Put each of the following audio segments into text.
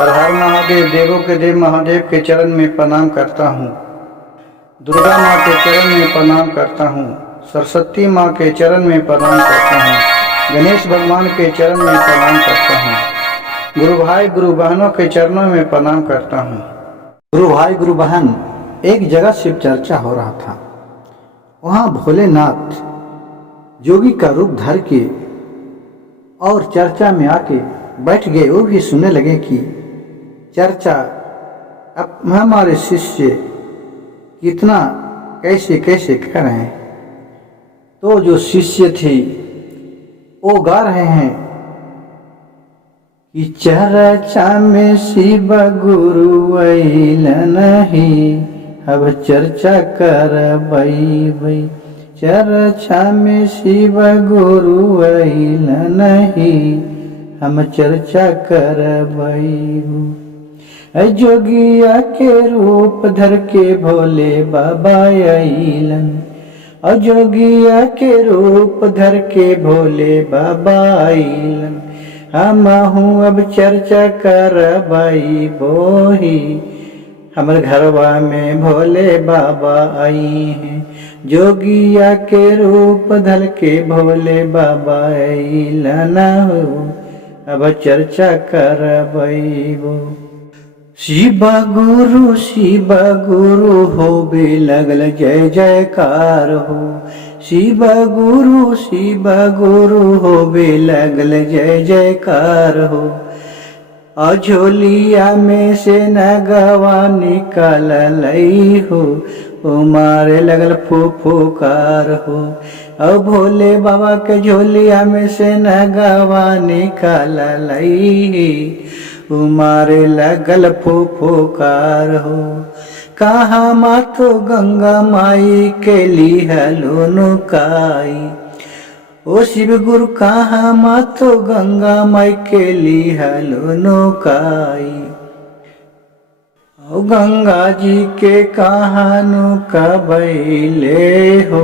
हर हर महादेव, देवों के देव महादेव के चरण में प्रणाम करता हूँ। दुर्गा माँ के चरण में प्रणाम करता हूँ। सरस्वती माँ के चरण में प्रणाम करता हूँ। गणेश भगवान के चरण में प्रणाम करता हूँ। गुरु भाई गुरु बहनों के चरणों में प्रणाम करता हूँ। गुरु भाई गुरु बहन, एक जगह शिव चर्चा हो रहा था। वहाँ भोलेनाथ जोगी का रूप धर के और चर्चा में आके बैठ गए। वो भी सुनने लगे कि चर्चा अब हमारे शिष्य कितना कैसे कैसे कर रहे हैं। तो जो शिष्य थे वो गा रहे हैं कि चर्चा में शिव गुरु अइलन ही, अब चर्चा कर बई। चर्चा में शिव गुरु अइलन ही, हम चर्चा कर बई। जोगिया के रूप धर के भोले बाबा अइलन। जोगिया के रूप धर के भोले बाबा अइलन। हम हूँ अब चर्चा कर बई बोही, हमर घरवा में भोले बाबा आई हैं। जोगिया के रूप धर के भोले बाबा अइलन हो, अब चर्चा कर बई वो। शिव गुरु होबे लगल जय जयकार हो। शिव गुरु होबे लगल जय जयकार हो। अझोलिया में से नगवा निकाल लई हो, ओ मारे लगल फुफुकार हो। अब भोले बाबा के झोलिया में से नगवा निकाल लई, मारे लगल फुफुकार हो। कहाँ मातो गंगा माई के लिहलो नुकाई। ओ शिव गुरु कहाँ मातो गंगा माई के लिहलो नुकाई। ओ गंगा जी के कहानु कबैले हो,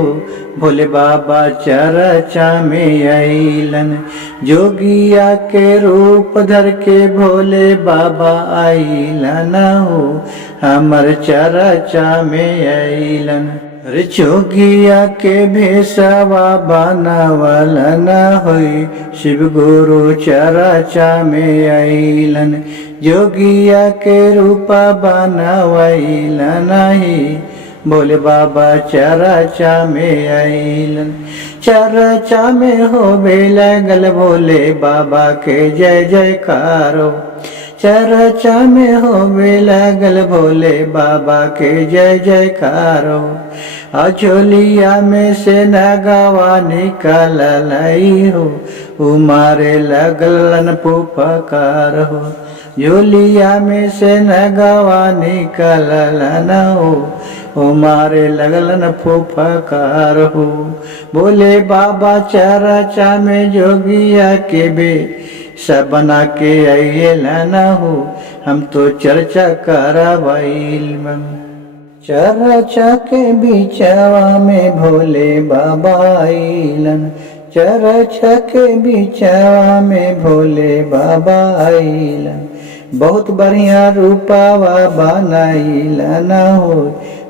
भोले बाबा चर्चा में अइलन। जोगिया के रूप धर के भोले बाबा अइलन हो, हमर चर्चा में अइलन। अरे जोगिया के भेषवा बनवल न होई, शिव गुरु चर्चा में अइलन। जोगिया के रूप बनवैल नहीं, भोले बाबा चर्चा में अइलन। चर्चा में होबे लगल भोले बाबा के जय जयकारो। चर्चा में होबे लगल भोले बाबा के जय जयकारो। अझोलिया में से नगवा निकल लई हो, उमारे लगलन पुपकार हो। झोलिया में से नगवा निकलन हो, उमारे लगलन फुफकार हो। बोले बाबा चर्चा में जोगिया के बे सब बना के अइलन हो, हम तो चर्चा करबैल। चर्चा के बीचवा में भोले बाबा अइलन। चर्चा के बीचवा में भोले बाबा अइलन। बहुत बढ़िया रूपावा बनैलन हो,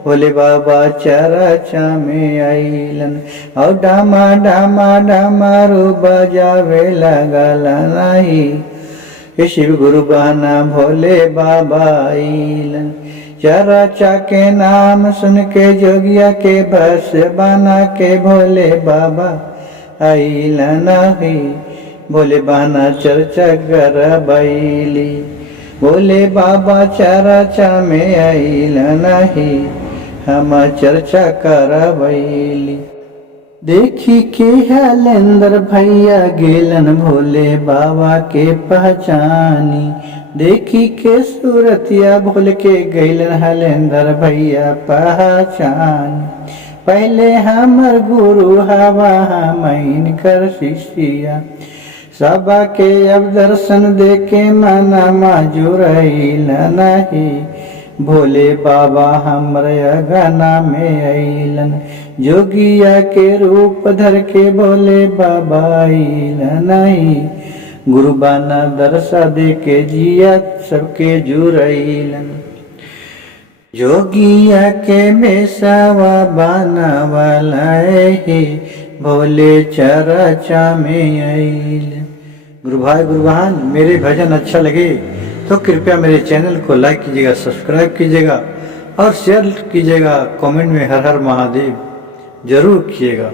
भोले बाबा चर्चा में अइलन। और डामा डामा डामरू बजावे लगल नहीं, शिव गुरु बहना भोले बाबा अइलन। चर्चा के नाम सुन के जोगिया के बस बना के भोले बाबा अइलन ही, भोले बहना चर्चा करबैली। भोले बाबा चर्चा में अइलन ही, हम चर्चा करबैली। देखी के हलेंद्र भैया गेलन भोले बाबा के पहचानी। देखी के सूरतिया भोल के गैलन हलेंद्र भैया पहचानी। पहले हमर गुरु हवा हमइन कर शिष्या, सबा के अब दर्शन दे के मना माजुरैल नहीं। भोले बाबा हमरे अगना में अइलन। जोगिया के रूप धर के भोले बाबा अइलन नहीं। गुरु बाना दरसा दे के जिया सबके जुरैलन। जोगिया के बेसावा बाना वाला है भोले चरचा में आइल। गुरु भाई गुरु बहन, मेरे भजन अच्छा लगे तो कृपया मेरे चैनल को लाइक कीजिएगा, सब्सक्राइब कीजिएगा और शेयर कीजिएगा। कमेंट में हर हर महादेव जरूर कीजिएगा।